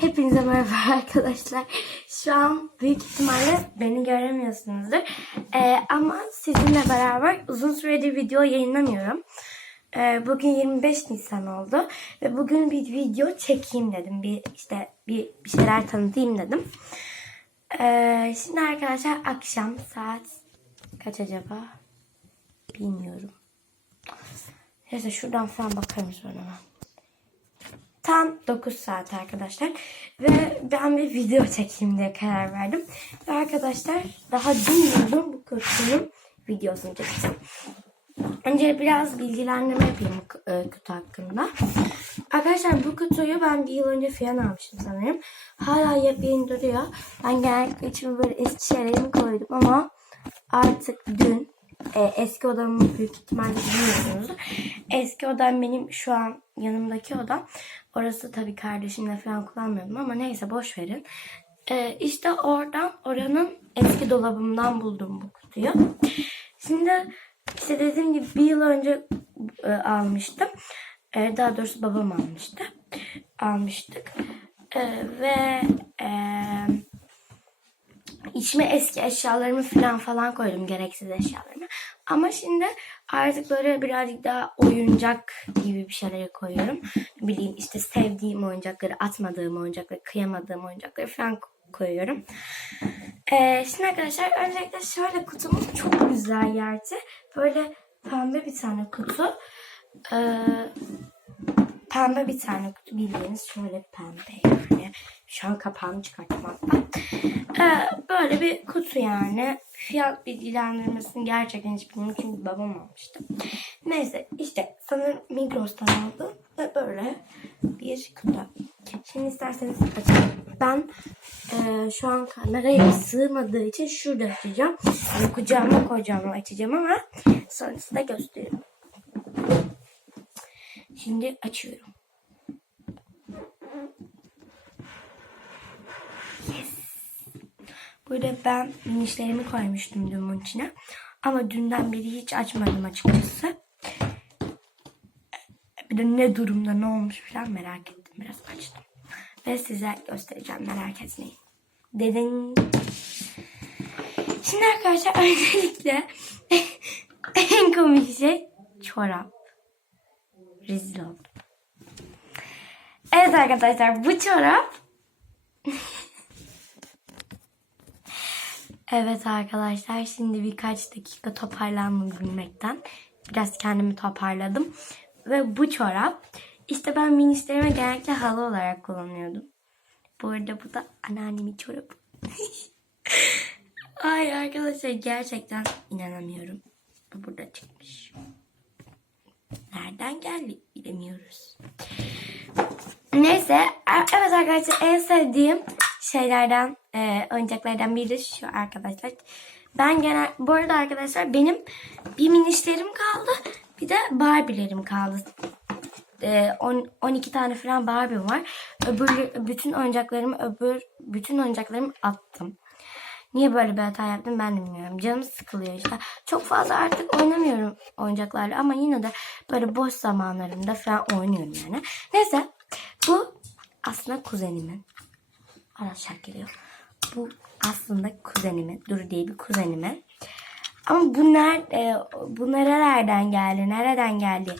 Hepinize merhaba arkadaşlar. Şu an büyük ihtimalle beni göremiyorsunuzdur. Ee, ama sizinle beraber uzun süredir video yayınlamıyorum. Ee, bugün 25 Nisan oldu ve bugün bir video çekeyim dedim. Bir işte bir, bir şeyler tanıtayım dedim. Ee, şimdi arkadaşlar akşam saat kaç acaba? Bilmiyorum. Neyse şuradan falan bakarım sonra ben. Tam 9 saat arkadaşlar. Ve ben bir video çekeyim diye karar verdim. Ve arkadaşlar daha bilmiyorum bu kutunun videosunu çekeceğim. Önce biraz bilgilendirme yapayım e, kutu hakkında. Arkadaşlar bu kutuyu ben bir yıl önce falan almıştım sanırım. Hala yepyeni duruyor. Ben genellikle içime böyle eski şeylerimi koydum ama artık dün e, eski odamı büyük ihtimalle biliyorsunuz. Eski odam benim şu an yanımdaki odam. Orası tabii kardeşimle falan kullanmıyordum ama neyse boş verin. E, işte oradan oranın eski dolabımdan buldum bu kutuyu. Şimdi işte dediğim gibi bir yıl önce e, almıştım. E, daha doğrusu babam almıştı. Almıştık. E, ve e, içime eski eşyalarımı falan falan koydum. Gereksiz eşyalarımı. Ama şimdi artık böyle birazcık daha oyuncak gibi bir şeyleri koyuyorum. Bileyim işte sevdiğim oyuncakları, atmadığım oyuncakları, kıyamadığım oyuncakları falan koyuyorum. Ee, şimdi arkadaşlar öncelikle şöyle kutumuz çok güzel yerde. Böyle pembe bir tane kutu. Ee, pembe bir tane kutu bildiğiniz şöyle pembe yani. Şu an kapağını çıkarttım hatta. Ee, böyle bir kutu yani. Fiyat bilgilendirmesini gerçekten hiç bilmiyorum çünkü babam almıştı. Neyse işte sanırım Migros'tan aldım ve böyle bir kutu. Şimdi isterseniz açalım. Ben e, şu an kameraya sığmadığı için şurada açacağım. Yani kucağıma koyacağım açacağım ama sonrasında gösteririm. Şimdi açıyorum. Yes. Burada ben minişlerimi koymuştum dün içine. Ama dünden beri hiç açmadım açıkçası. Bir de ne durumda ne olmuş falan merak ettim. Biraz açtım. Ve size göstereceğim merak etmeyin. Dedin. Şimdi arkadaşlar öncelikle en komik şey çorap. Rezil oldum. Evet arkadaşlar bu çorap Evet arkadaşlar şimdi birkaç dakika toparlandım gülmekten. Biraz kendimi toparladım. Ve bu çorap işte ben minişlerime genellikle halı olarak kullanıyordum. Bu arada bu da anneannemin çorabı. Ay arkadaşlar gerçekten inanamıyorum. Bu burada çıkmış. Nereden geldi bilemiyoruz. Neyse evet arkadaşlar en sevdiğim şeylerden e, oyuncaklardan biri şu arkadaşlar. Ben genel bu arada arkadaşlar benim bir minişlerim kaldı bir de Barbie'lerim kaldı. E, 10, 12 tane falan Barbie'm var. Öbür bütün oyuncaklarımı öbür bütün oyuncaklarımı attım. Niye böyle bir hata yaptım ben de bilmiyorum. Canım sıkılıyor işte. Çok fazla artık oynamıyorum oyuncaklarla ama yine de böyle boş zamanlarımda falan oynuyorum yani. Neyse bu aslında kuzenimin. Araçlar geliyor. Bu aslında kuzenimin. Duru diye bir kuzenimin. Ama bu, ner, e, bu nerelerden geldi? Nereden geldi?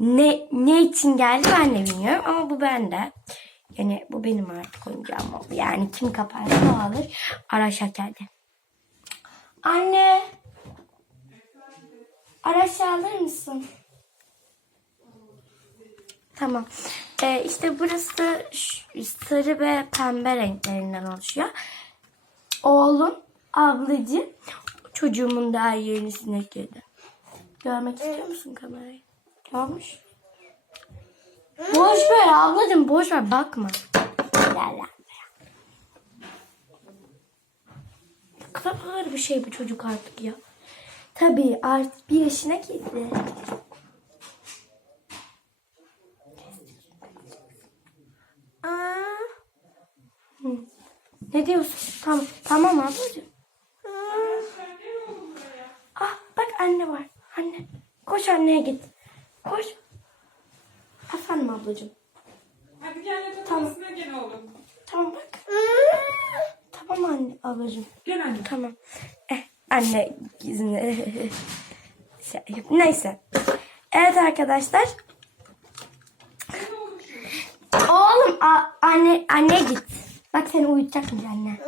Ne, ne için geldi ben de bilmiyorum. Ama bu bende. Yani bu benim artık oyuncağım oldu. Yani kim kaparsa o alır. Araç geldi. Anne. Araç alır mısın? Tamam. Ee, işte burası sarı ve pembe renklerinden oluşuyor. Oğlum, ablacığım, çocuğumun daha yenisine girdi. Görmek istiyor musun kamerayı? Görmüş. Boş ver ablacığım boş ver bakma. Ne kadar ağır bir şey bu çocuk artık ya. Tabii artık bir yaşına girdi. Ne diyorsun? Tamam, tamam ablacığım. Ah bak anne var. Anne. Koş anneye git. Koş. Efendim ablacığım. Hadi gel yatak odasına gel oğlum. Tamam bak. Tamam anne ablacığım. Gel anne. Tamam. Eh, anne izni. Şey, Neyse. Evet arkadaşlar. Oğlum a- anne anne git. Bak seni uyutacakmış anne.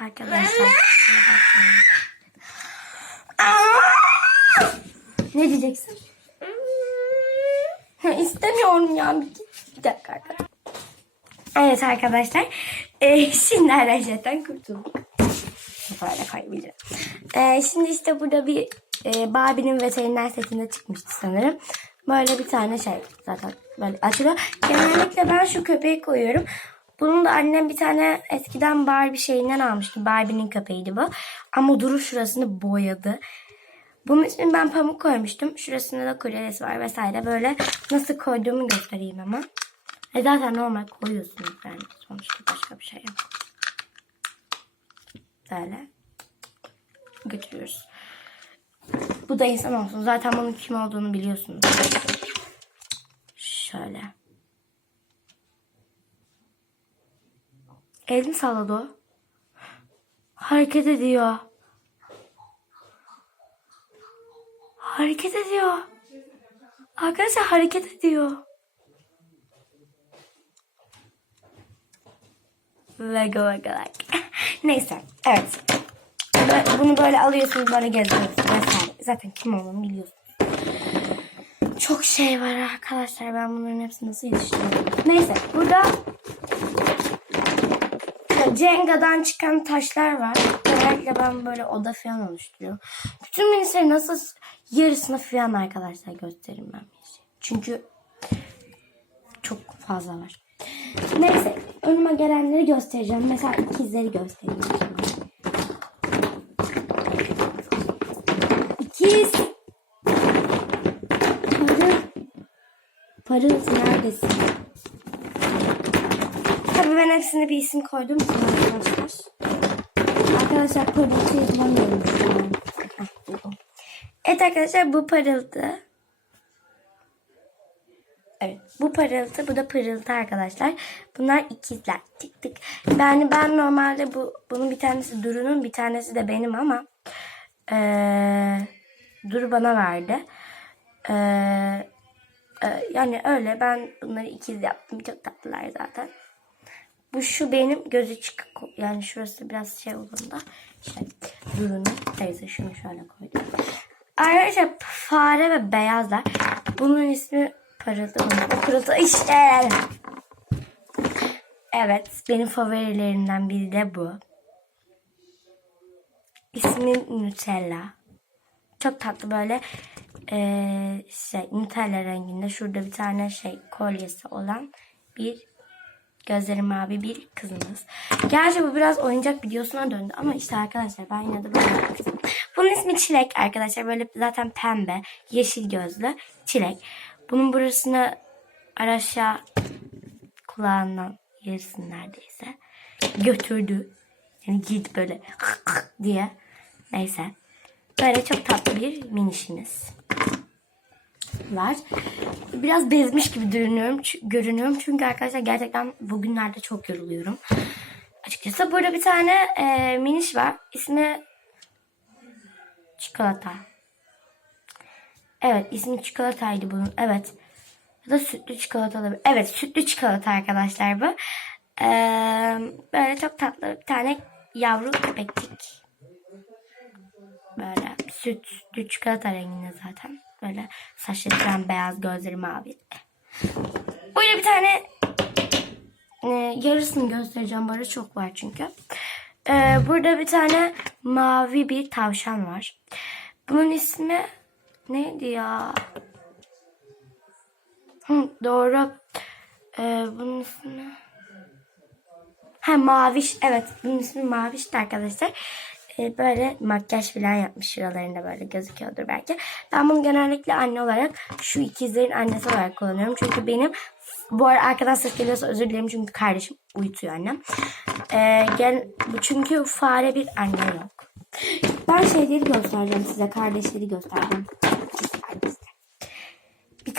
Arkadaşlar. ne diyeceksin? İstemiyorum ya. Bir, dakika arkadaşlar. Evet arkadaşlar. Ee, şimdi araçlardan kurtulduk. Böyle koymayacağım. Ee, şimdi işte burada bir e, Barbie'nin veteriner setinde çıkmıştı sanırım. Böyle bir tane şey zaten böyle açılıyor. Genellikle ben şu köpeği koyuyorum. Bunun da annem bir tane eskiden Barbie şeyinden almıştı. Barbie'nin köpeğiydi bu. Ama Duru şurasını boyadı. Bunun ismini ben Pamuk koymuştum. Şurasında da kurelesi var vesaire. Böyle nasıl koyduğumu göstereyim ama. E zaten normal koyuyorsunuz yani. Sonuçta başka bir şey yok. Böyle. Götürüyoruz. Bu da insan olsun. Zaten bunun kim olduğunu biliyorsunuz. Şöyle. Elini salladı o. Hareket ediyor. Hareket ediyor. Arkadaşlar hareket ediyor. Lego Lego like. Neyse. Evet. Bunu böyle alıyorsunuz böyle geziyorsunuz. Zaten kim olduğunu biliyorsunuz. Çok şey var arkadaşlar. Ben bunların hepsini nasıl yetiştiriyorum? Neyse. Burada Cenga'dan çıkan taşlar var. Genellikle ben böyle oda falan oluşturuyorum. Bütün minisleri nasıl yarısını falan arkadaşlar göstereyim ben. şey. Çünkü çok fazla var. Neyse önüme gelenleri göstereceğim. Mesela ikizleri göstereyim. İkiz. Parıl. Parıltı neredesin? Tabii ben hepsine bir isim koydum arkadaşlar. Arkadaşlar parıltıyı bulamıyorum şu an. Evet arkadaşlar bu parıltı. Evet bu parıltı bu da pırıltı arkadaşlar. Bunlar ikizler. Tık tık. Yani ben normalde bu bunun bir tanesi Duru'nun bir tanesi de benim ama eee Duru bana verdi. Eee e, yani öyle ben bunları ikiz yaptım. Çok tatlılar zaten. Bu şu benim gözü çıkık. Yani şurası biraz şey olduğunda. İşte Duru'nun teyze şunu şöyle koydum. Arkadaşlar fare ve beyazlar. Bunun ismi parıltı. Bunun pırıltı işte. Evet benim favorilerimden biri de bu. İsmi Nutella. Çok tatlı böyle eee şey Nutella renginde şurada bir tane şey kolyesi olan bir gözleri mavi bir kızımız. Gerçi bu biraz oyuncak videosuna döndü ama işte arkadaşlar ben yine de böyle. Bunun ismi Çilek arkadaşlar böyle zaten pembe yeşil gözlü Çilek. Bunun burasını aşağı kulağından yarısını neredeyse götürdü. Yani git böyle diye. Neyse. Böyle çok tatlı bir minişimiz var. Biraz bezmiş gibi görünüyorum, görünüyorum. Çünkü arkadaşlar gerçekten bugünlerde çok yoruluyorum. Açıkçası burada bir tane e, miniş var. İsmi Çikolata. Evet ismi çikolataydı bunun. Evet. Ya da sütlü çikolata olabilir. Evet sütlü çikolata arkadaşlar bu. Ee, böyle çok tatlı bir tane yavru köpekçik. Böyle sütlü çikolata renginde zaten. Böyle saçları krem beyaz gözleri mavi. Böyle bir tane e, yarısını göstereceğim. Böyle çok var çünkü. E, burada bir tane mavi bir tavşan var. Bunun ismi neydi ya? Hı, doğru. E, bunun ismi... Ha Maviş. Evet bunun ismi Maviş'ti arkadaşlar. Ee, böyle makyaj falan yapmış şuralarında böyle gözüküyordur belki. Ben bunu genellikle anne olarak şu ikizlerin annesi olarak kullanıyorum. Çünkü benim bu arada arkadan ses geliyorsa özür dilerim çünkü kardeşim uyutuyor annem. Ee, gel, çünkü fare bir anne yok. Ben şeyleri göstereceğim size. Kardeşleri göstereceğim. Kardeşler.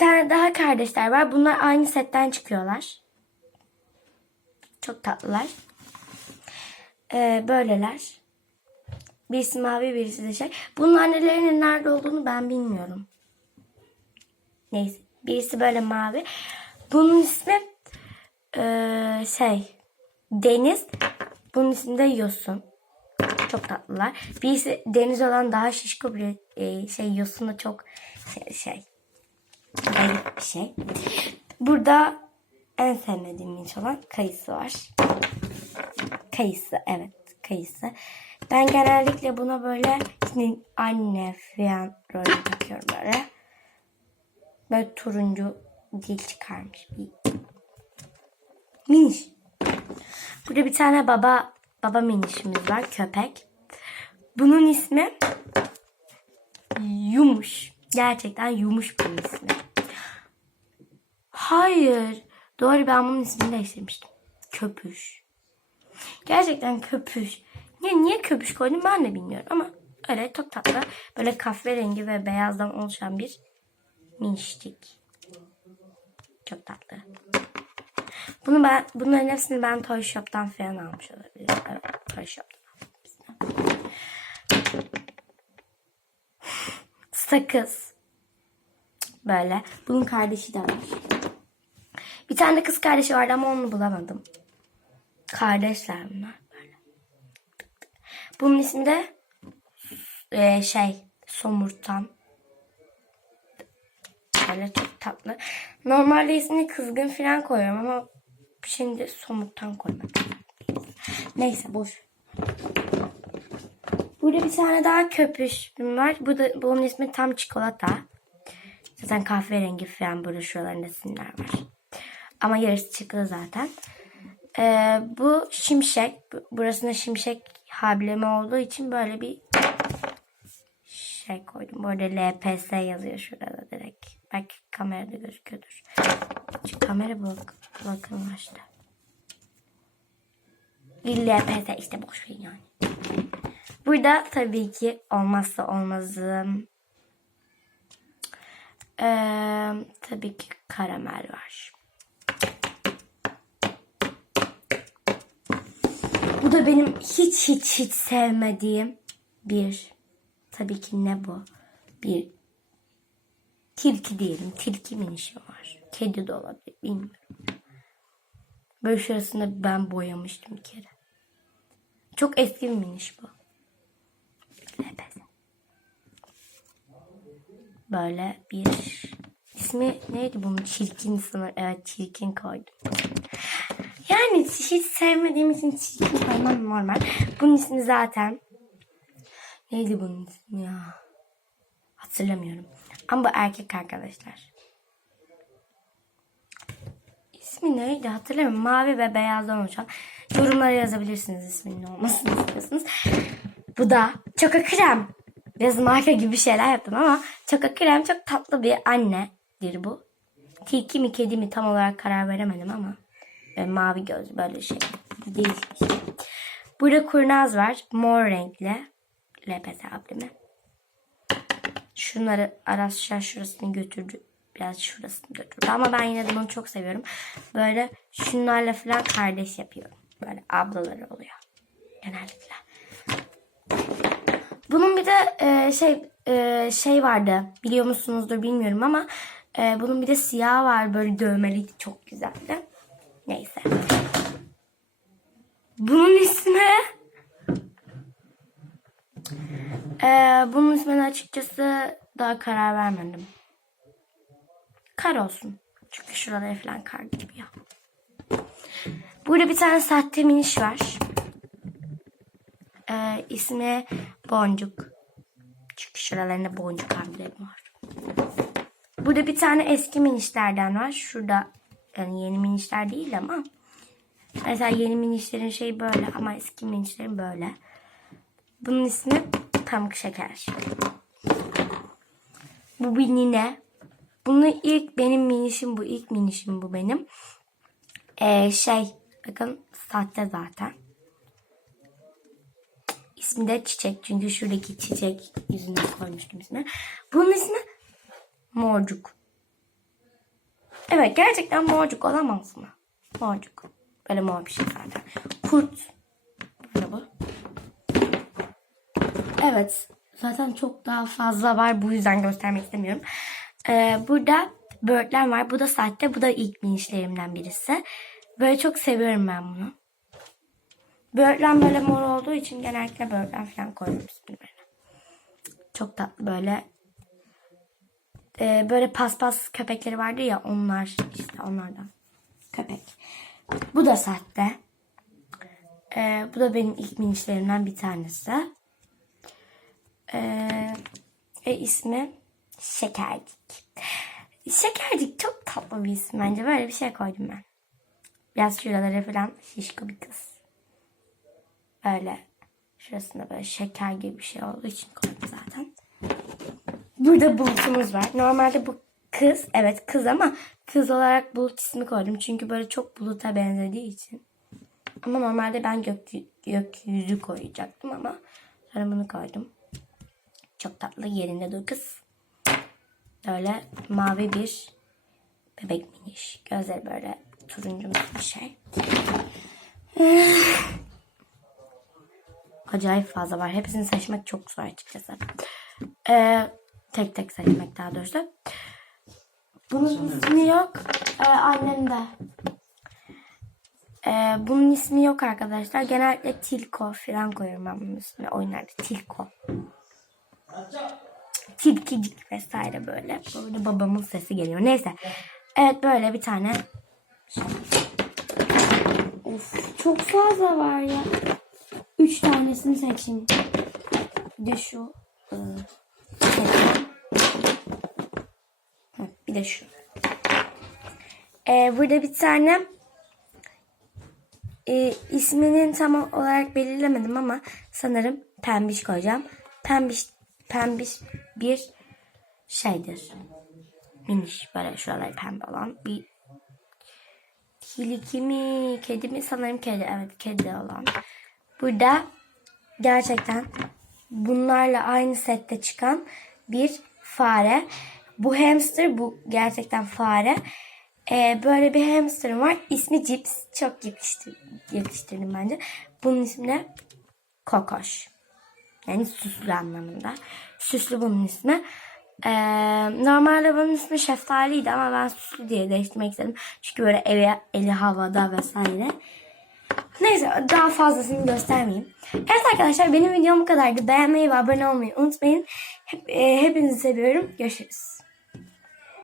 tane daha kardeşler var. Bunlar aynı setten çıkıyorlar. Çok tatlılar. Ee, böyleler. Birisi mavi birisi de şey. Bunun annelerinin nerede olduğunu ben bilmiyorum. Neyse. Birisi böyle mavi. Bunun ismi eee, şey Deniz. Bunun ismi de Yosun. Çok tatlılar. Birisi deniz olan daha şişko bir e, şey Yosun da çok şey, şey garip bir şey. Burada en sevmediğim minç olan kayısı var. Kayısı evet kayısı. Ben genellikle buna böyle şimdi anne falan rolü takıyorum böyle. Böyle turuncu dil çıkarmış bir miniş. Burada bir tane baba baba minişimiz var köpek. Bunun ismi Yumuş. Gerçekten Yumuş bunun ismi. Hayır. Doğru ben bunun ismini değiştirmiştim. Köpüş. Gerçekten köpüş. Ya niye köpüş koydum ben de bilmiyorum ama öyle çok tatlı. Böyle kahverengi ve beyazdan oluşan bir miniştik. Çok tatlı. Bunu ben, bunların hepsini ben Toy Shop'tan falan almış olabilirim. Evet, Toy Shop'tan. Sakız. Böyle. Bunun kardeşi de var. Bir tane de kız kardeşi vardı ama onu bulamadım. Kardeşler bunlar. Böyle. Bunun ismi de e, şey Somurtan. Böyle çok tatlı. Normalde ismini kızgın falan koyuyorum ama şimdi somurttan koymak. Neyse boş. Burada bir tane daha köpüş var. Bu da, bunun ismi tam çikolata. Zaten kahverengi falan burada şuralarında simler var. Ama yarısı çıktı zaten. Ee, bu şimşek. Bu- Burasında şimşek hablemi olduğu için böyle bir şey koydum. Arada LPS yazıyor şurada. Belki kamerada gözüküyordur. Şu kamera bak bakınlaştı. LPS işte boş yani. Burada tabii ki olmazsa olmazım. Ee, tabii ki karamel var. Bu da benim hiç hiç hiç sevmediğim bir tabii ki ne bu? Bir tilki diyelim. Tilki minişi var. Kedi de olabilir. Bilmiyorum. Böyle şurasında ben boyamıştım bir kere. Çok eski bir miniş bu. LPS. Böyle bir ismi neydi bunun? Çirkin sanırım. Evet çirkin koydum. Yani hiç sevmediğim için çirkin koymam normal. Bunun ismi zaten neydi bunun ismi ya? Hatırlamıyorum. Ama bu erkek arkadaşlar. İsmi neydi hatırlamıyorum. Mavi ve beyazdan oluşan. Yorumlara yazabilirsiniz isminin olmasını istiyorsunuz. Bu da Çoka Krem. Biraz marka gibi şeyler yaptım ama Çoka Krem çok tatlı bir annedir bu. Tilki mi kedi mi tam olarak karar veremedim ama. Ve mavi göz böyle şey. Değişmiş. Burada kurnaz var. Mor renkli. LPS ablemi. Şunları Arasça şurasını götürdü. Biraz şurasını götürdü. Ama ben yine de bunu çok seviyorum. Böyle şunlarla falan kardeş yapıyorum. Böyle ablaları oluyor. Genellikle. Bunun bir de e, şey e, şey vardı. Biliyor musunuzdur bilmiyorum ama e, bunun bir de siyah var. Böyle dövmeliydi. Çok güzeldi. Neyse. Bunun ismi ee, bunun ismini açıkçası daha karar vermedim. Kar olsun. Çünkü şuraları falan kar gibi ya. Burada bir tane sahte miniş var. Ee, ismi Boncuk. Çünkü şuralarında boncuk harfleri var. Burada bir tane eski minişlerden var. Şurada yani yeni minişler değil ama mesela yeni minişlerin şeyi böyle ama eski minişlerin böyle. Bunun ismi Pamuk Şeker. Bu bir nine. Bunu ilk benim minişim bu. ilk minişim bu benim. Ee, şey bakın sahte zaten. İsmi de Çiçek. Çünkü şuradaki çiçek yüzünden koymuştum ismi. Bunun ismi Morcuk. Evet gerçekten morcuk olamaz mı? Morcuk. Böyle mor bir şey zaten. Kurt. Böyle bu. Evet. Zaten çok daha fazla var. Bu yüzden göstermek istemiyorum. Ee, burada böğürtlen var. Bu da sahte. Bu da ilk minişlerimden birisi. Böyle çok seviyorum ben bunu. Böğürtlen böyle mor olduğu için genellikle böğürtlen falan koyuyorum üstüne. Çok tatlı böyle. Ee, böyle paspas köpekleri vardı ya onlar işte onlardan. Köpek. Bu da sahte. Ee, bu da benim ilk minişlerimden bir tanesi. Ee, e, ismi Şekercik. Şekercik çok tatlı bir isim bence. Böyle bir şey koydum ben. Biraz şuralara falan şişko bir kız. Böyle şurasında böyle şeker gibi bir şey olduğu için koydum zaten. Burada bulutumuz var. Normalde bu kız. Evet kız ama kız olarak bulut ismi koydum. Çünkü böyle çok buluta benzediği için. Ama normalde ben gök, gökyüzü koyacaktım ama sonra bunu koydum. Çok tatlı yerinde dur kız. Böyle mavi bir bebek miniş. Gözleri böyle turuncu bir şey. Acayip fazla var. Hepsini seçmek çok zor açıkçası. Ee, tek tek seçmek daha doğrusu. Bunun ismi yok. Ee, annem de. Ee, bunun ismi yok arkadaşlar. Genellikle Tilko falan koyuyorum ben bunun ismini. Oyunlarda Tilko. Tilkicik vesaire böyle. Burada babamın sesi geliyor. Neyse. Evet böyle bir tane. şey. Of çok fazla var ya. Üç tanesini seçeyim. Bir de şu. Hı, Bir de şu. Ee, burada bir tane e, isminin tam olarak belirlemedim ama sanırım pembiş koyacağım. Pembiş pembiş bir şeydir. Miniş böyle şuraları pembe olan bir tilki mi kedi mi sanırım kedi evet kedi olan. Burada gerçekten bunlarla aynı sette çıkan bir fare. Bu hamster bu gerçekten fare. Ee, böyle bir hamsterım var. İsmi Cips. Çok yakıştır, yakıştırdım bence. Bunun ismi de Kokoş. Yani süslü anlamında. Süslü bunun ismi. Ee, normalde bunun ismi şeftaliydi ama ben süslü diye değiştirmek istedim. Çünkü böyle eli, eli havada vesaire. Neyse daha fazlasını göstermeyeyim. Evet arkadaşlar benim videom bu kadardı. Beğenmeyi ve abone olmayı unutmayın. Hep, e, hepinizi seviyorum. Görüşürüz.